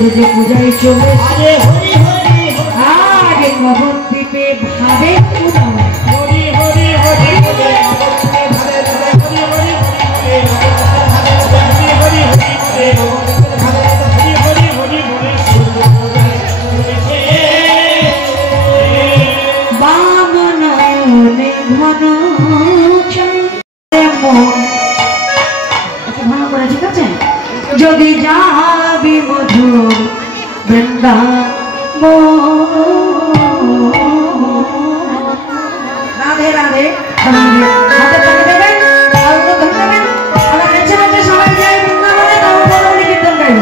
সূর্য পূজায় চলে আগে নবদ্বীপে ভাবে হরি হরি হরি যদি যাবি মধুর বৃন্দাবন রাধে রাধে হাতে পানি দেবেন ধরে দেবেন আমরা নেচে নেচে সবাই যাই বৃন্দাবনে তারপরে কীর্তন গাইব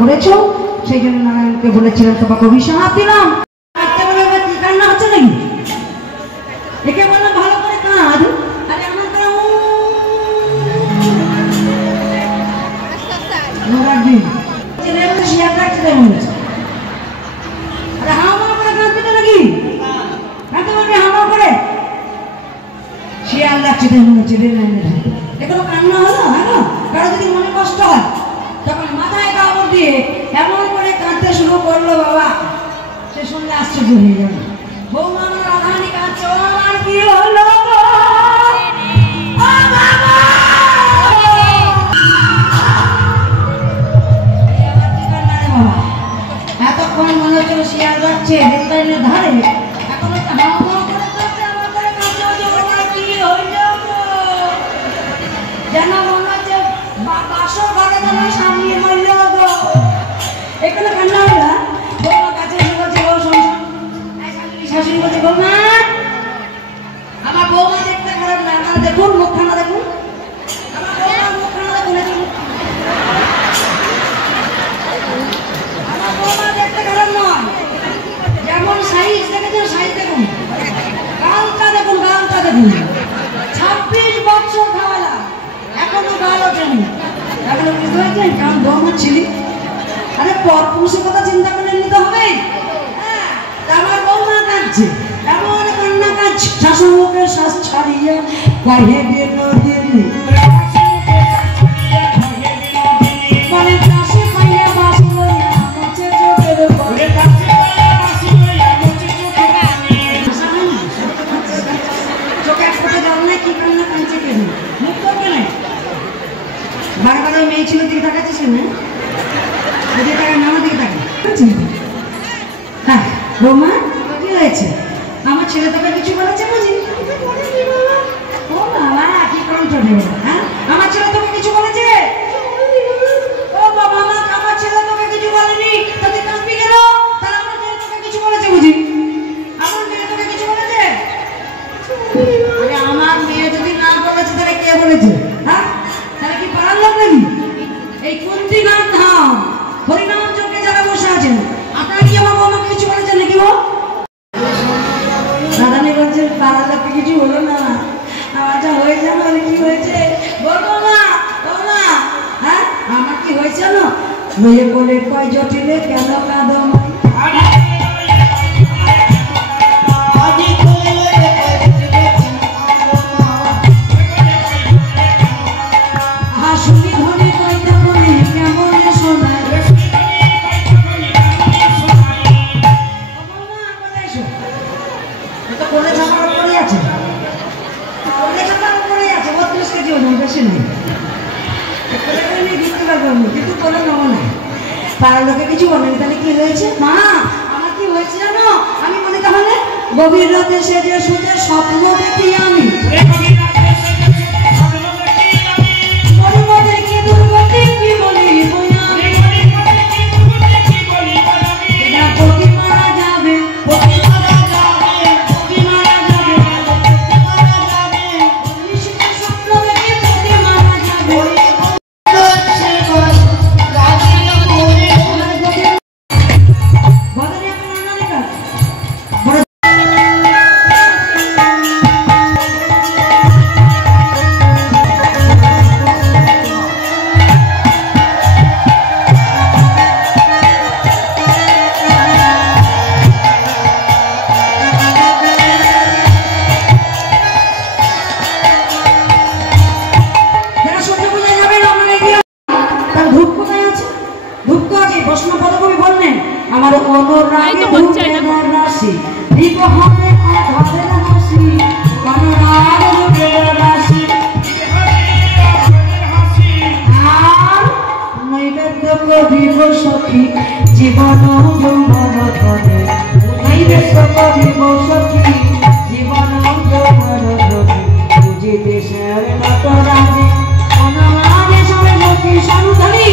করেছো সেই জন্য নারায়ণকে বলেছিলাম তোমাকে অভিশাপ দিলাম কি কান্না হচ্ছে নাকি একে বললাম ভালো করে কাঁদ আরে আমার শিয়ার রাখতে বলেছে আরে হাওয়া করে কাঁদতে নাকি কাঁদতে পারবে হাওয়া করে শিয়ার রাখতে বলেছে এগুলো কান্না হলো হ্যাঁ কারো যদি মনে কষ্ট হয় তখন মাথায় কাপড় দিয়ে এমন করে কাঁদতে শুরু করলো বাবা সে শুনলে আশ্চর্য হয়ে গেল বৌমা আমার রাধারানী কাঁদছে ও আমার কি হলো এতক্ষণ মনে হচ্ছিল শিয়াল যাচ্ছে রেললাইনের ধারে এখন হচ্ছে হাওয়া করে কাঁদছে আমার করে কাঁদছে আমার কি হইল যেন মনে হচ্ছে বাসর ঘরে যেন সামনে মরল গো এখানে কান্না হলো বৌমা কাছে এসে বলছে ও শোন শাশুড়ি বলছে বৌমা আমার বৌমা দেখতে খারাপ না আপনারা দেখুন মুখখানা দেখুন আমার বৌমার মুখখানা দেখুন আমার বৌমা দেখতে খারাপ নয় যেমন সাইজ দেখেছেন সাইজ দেখুন গালটা দেখুন 26 বছর খাওয়ালা এখনো গাল ওঠেনি এখনো বুঝতে পারছেন কারণ বৌমা ছিলি আরে পরপুরুষের কথা চিন্তা করে নিতে হবে আমার বৌমা কাঁদছে এমন কান্না কাঁদছে শাশুড়িকে শ্বাস ছাড়িয়ে কহে বিনোদিনী মানে কাশি খাইয়া বাস লইয়া মুছে চোখের পরে কাশি খাইয়া বাস লইয়া মুছে চোখের চোখে এক ফোঁটা জল নাই কি কান্না কাঁদছে কেন মুখ করবে না বলছি? হ্যাঁ বৌমা কি হয়েছে? আমার ছেলে তোকে কিছু বলেছে বুঝি? ও বাবা কি কণ্ঠ দেব, হ্যাঁ আমার ছেলে তোকে কিছু বলেছে? ও বাবা মা আমার ছেলে তোকে কিছু বলেনি, তাতে কাঁদবি কেন? তাহলে আমার ছেলে তোকে কিছু বলেছে বুঝি? আমার মেয়ে তোকে কিছু বলেছে? আরে আমার মেয়ে যদি না বলেছে তাহলে কে বলেছে? হ্যাঁ তাহলে কি পারার লোক নাকি? এই কুন্তি গান ধাম হরিনাম যজ্ঞে যারা বসে আছেন আপনারা কি আমার বৌমাকে কিছু বলেছেন নাকি? ও দাদানি বলছে পাড়ার লোককে কিছু হলো না, আমার যা হয়েছে মানে কি হয়েছে বলবো না? বৌমা হ্যাঁ আমার কি হয়েছে না মেয়ে বলে কয় জটিলে কেন কাঁদো হাসুনি ধনে কইতে বলি কেমন শোনায় কোলে ঝাঁকার পরে আছে, কোলে ঝাঁকার পরে আছে 32 কেজি ওজন, বেশি নেই। কিন্তু কোলে নেবো না, পাড়ার লোকে কিছু বলেনি। তাহলে কি হয়েছে মা? আমার কি হয়েছে জানো? আমি মনে তাহলে গভীর রাতে সেজে সুজে স্বপ্ন দেখি আমি দুর্গতি কি বলি মারা যাবে স্বপ্ন দেখি প্রতি মারা যাবে। আমার অনুরাগে ধুকের রাশি দিব হবে আধারের হাসি, অনুরাগ ধুকের রাশি আর নৈবেদ্য করিব সখী জীবন যৌবন ধরে, নৈবেদ্য করিব সখী জীবন যৌবন ধরে, বুঝি দেশের নটরাজে অনুরাগে সর্বতী সন্ধানী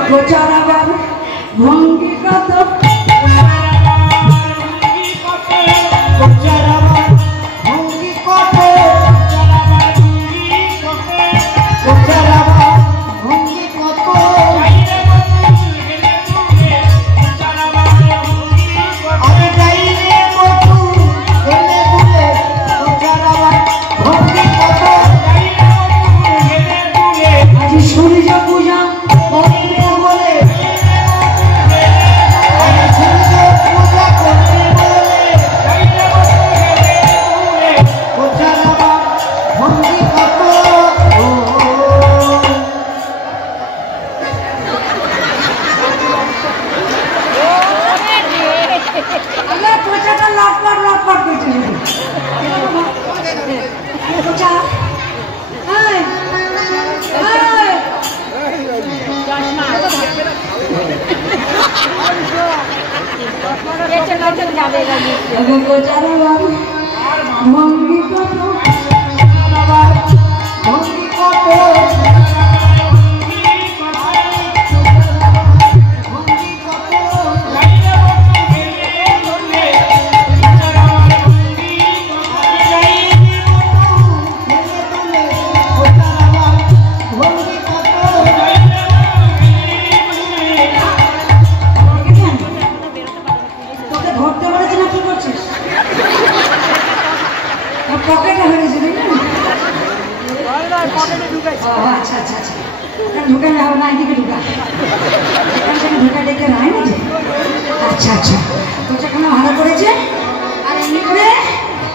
কোচারা বাবা ভঙ্গি কত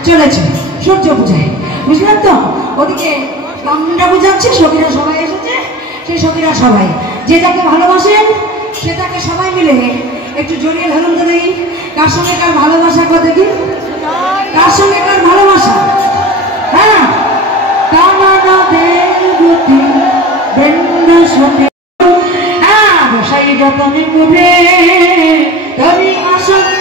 চলেছে সূর্য পূজায় বুঝলেন তো ওদিকে বামুনরা বুঝাচ্ছে সখীরা সবাই এসেছে সেই সখীরা সবাই যে যাকে ভালোবাসেন সে তাকে সবাই মিলে একটু জড়িয়ে ধরুন তো দেখি কার সঙ্গে কার ভালোবাসা কত দেখি কার সঙ্গে কার ভালোবাসা হ্যাঁ কামনা দেবতী বৃন্দ সখী হ্যাঁ বসাই যতনে মুভে তবে আসল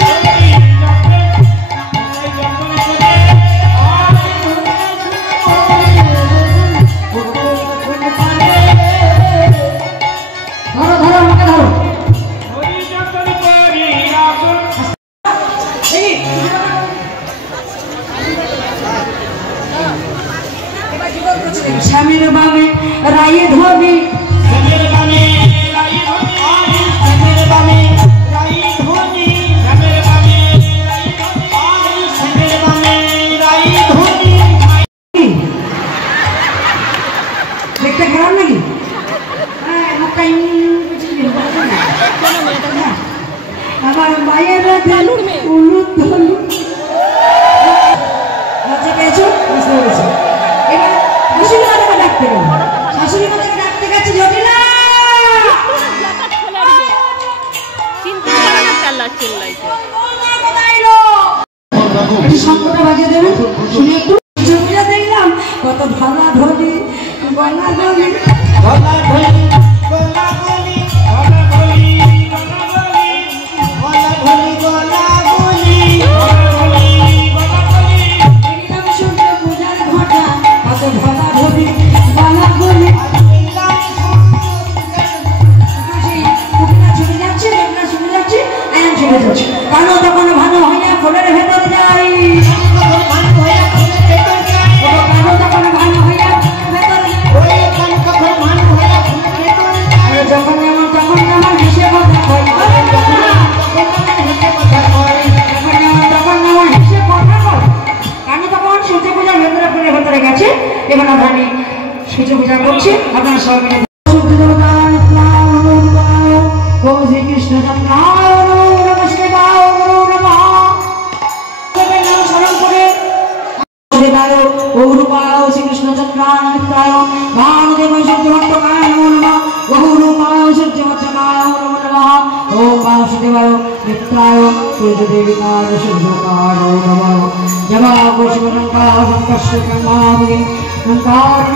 স্বামীর বামে রায়ে ধবি স্বামীর বামে রায়ে ধবি স্বামীর বামে রায়ে ধবি স্বামীর বামে স্বামীর বামে রায়ে ধবি দেখতে খারাপ নাকি আমার মায়ের উলুদ ধলু লজ্জা পেয়েছো বুঝতে পেরেছি এবার শাশুড়ি মাতাকে ডাকতে গেল শাশুড়ি মাতাকে ডাকতে গেছে জটিলা শঙ্কটা বাজিয়ে দেবেন শুনে একটু জমিটা দেখলাম কত ভালা ধরি গলা ধরি গলা ধরি গলা ধরি গলা ধরি গলা ধরি গলা ধরি গলা ধরি দেখলাম সূর্য পূজার ঘটা কত ভালা ধরি গলা ধরি ছুটে যাচ্ছে বেগনা ছুটে যাচ্ছে আয়ান ছুটে যাচ্ছে কারণ তখন ভালো হইয়া ফলের ভেতর যাই এবার আমরা সূর্য পূজা করছি আপনারা সবাই শ্রীকৃষ্ণ স্মরণ করে শ্রীকৃষ্ণ চন্দ্রায় ভানুদেব সূর্যভক্তকায় বহুরূপায় সূর্যবচ্চকায় ওম বাসুদেবায় নিত্যায় সূর্যদেবিকায় সূর্যকায় নমঃ জবা গোশিবনকায় সংকর্ষকমামি নকার